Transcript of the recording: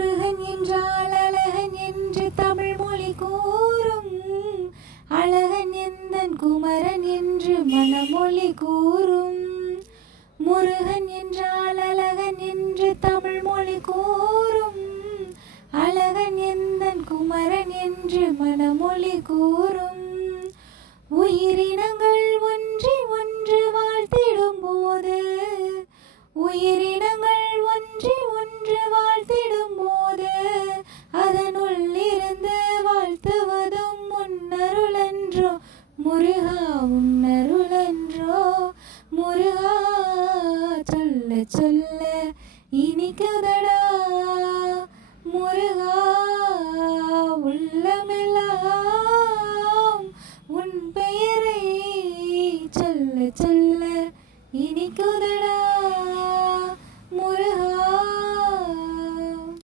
முருகன் என்றால் அழகன் என்று தமிழ் மொழி கூறும். அழகன் எந்தன் குமரன் என்று மனமொழி கூறும். முருகன் என்றால் அழகன் என்று தமிழ் மொழி கூறும். அழகன் எந்தன் குமரன் என்று மனமொழி கூறும். உயிரினங்கள் ஒன்றி ஒன்று வாழ்த்திடும் போது உயிரி